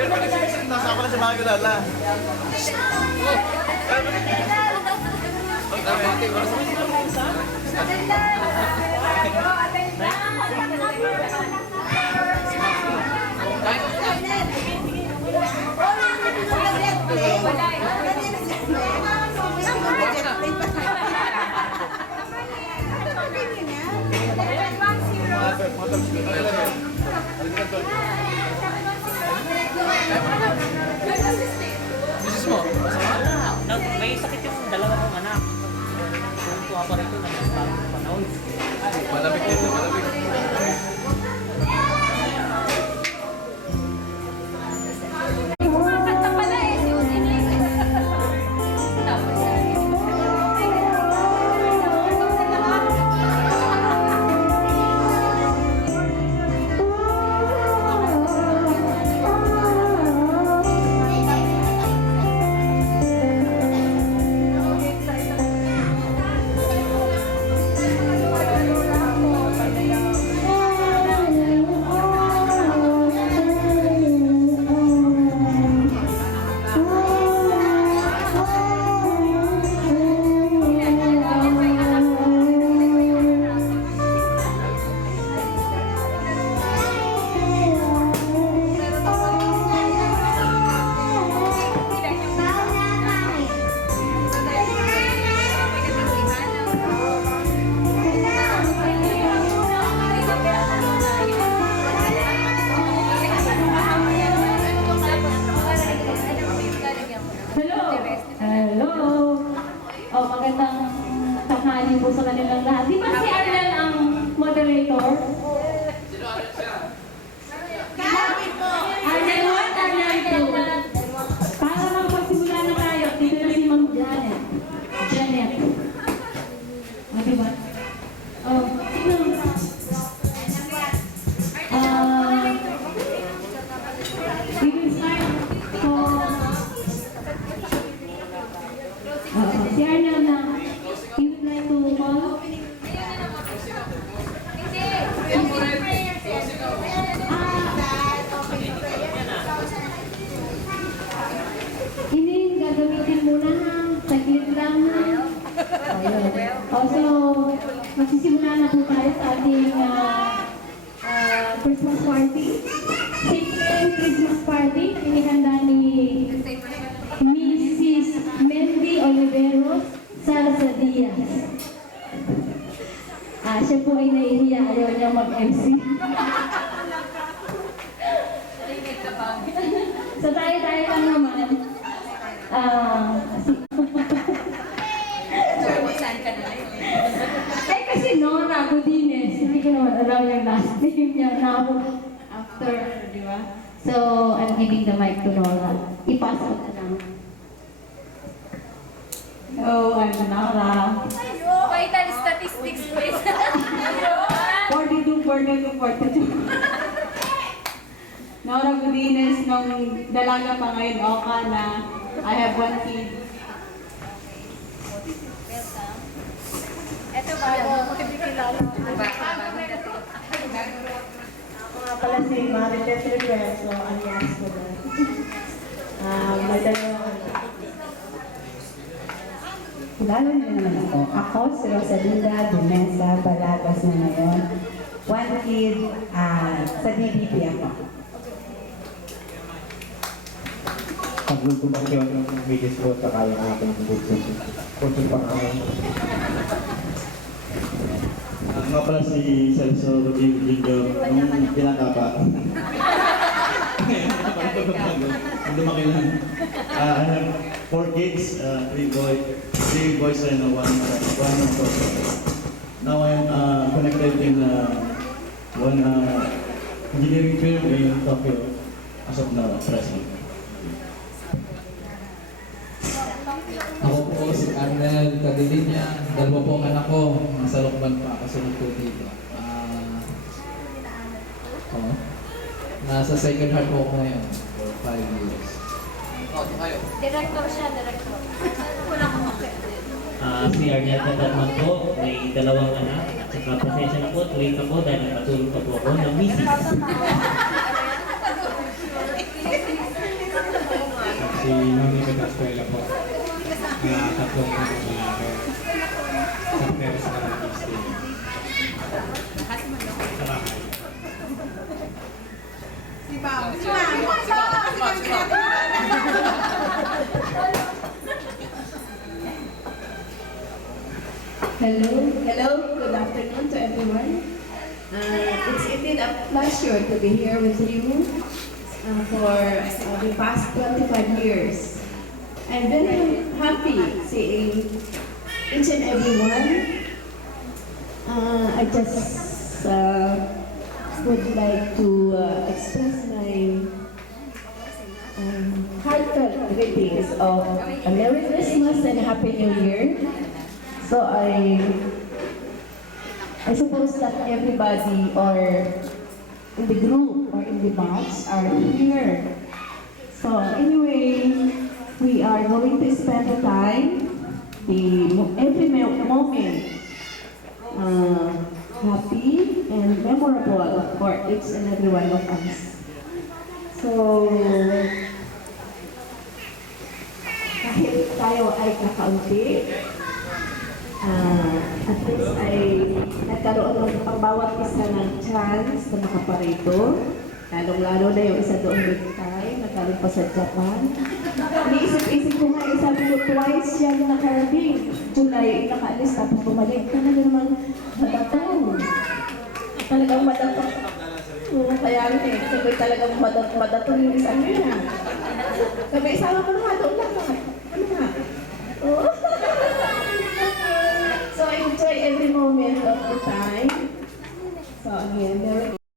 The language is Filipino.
Pero kasi nasa ako lang sa mga kilala. Misis mo? May sakit yung dalawa kong anak. Kung tuwa pa rito na bagong panahon. Malamig dito, malamig. Magandang tanghali po sa kanilang lahat. Di ba si Arnel ang moderator? Arnel 1, Arnel 2. Para magpagsimula na tayo, dito na si Ma'am Janet. Janet. Diba? Oh, sino? We will start si Arnel na he would like to call. Hindi, gagamitin muna ha. Saglit lang ha. So, magsisimula na po tayo sa ating Christmas party. Simple Christmas party na inihanda ni Mrs. Mendy Oliveros Salsadias. Siya po ay naihiya, ayaw niya mag-MC. So tayo lang naman. Kasi Nora Godinez, hindi ko naman alam yung last name niya now after, di ba? So, I'm giving the mic to Nora. I-pass ko na lang. Hello, I'm Nora. Vital statistics, please. 42, 42, 42. Nora Godinez, nung dalaga pa ngayon, Oka na I have one kid. Ito ba? Makikilala mo. Ako nga pala si Marites Reverso, alias ko doon. Madalawang Kilala niyo naman ako. Ako si Rosalinda Dumesa Balagas na ngayon. One kid, sa DBP ako. Pagluto ko yung biggest ko sa kaya natin ng buto. Kunti pa kami. Nga pala si Celso Rodrigo nung pinakapa. Lumaki lang. I have 4 kids, 3 boys and one girl. Now I'm connected in one engineering firm in Tokyo. as of now, present. Ako po si Arnel Cadilinya. Dalawa po ang anak ko. Nasa Lokban pa. Kasunod po dito. Nasa Sacred Heart po ako ngayon for 5 years. Oh, tayo. Director siya, director. Wala kang Si Arnel Catarman po, may dalawang anak. At saka pasensya na po, late ako dahil nakatulog pa po ako ng misis. Si Mami Catascuela po. Tatlong mga lalaki. Sa Peres na nag-stay. Sa bahay. Hello, good afternoon to everyone. It's indeed a pleasure to be here with you for the past 25 years. I'm very happy seeing each and every one. I just would like to express my heartfelt greetings of a Merry Christmas and a Happy New Year. So I suppose that everybody or in the group or in the batch are here. So anyway, we are going to spend the time, every moment, happy and memorable for each and every one of us. So, kahit tayo ay kakaunti, at least ay nagkaroon ng bawat isa ng chance na makaparito. Lalong-lalo na yung isa doon Bigtay, nagkaroon pa sa Japan. Iniisip-isip ko nga, sabi ko, twice siya nakarating. July, nakaalis, tapos bumalik. Talaga naman madatong. Talagang madatong. Oo, kaya nga eh. Sabi talagang madatong yung isa niya. Sabi, isama ko na nga doon lang. Ano nga? Oo. So, enjoy every moment of the time. So, again,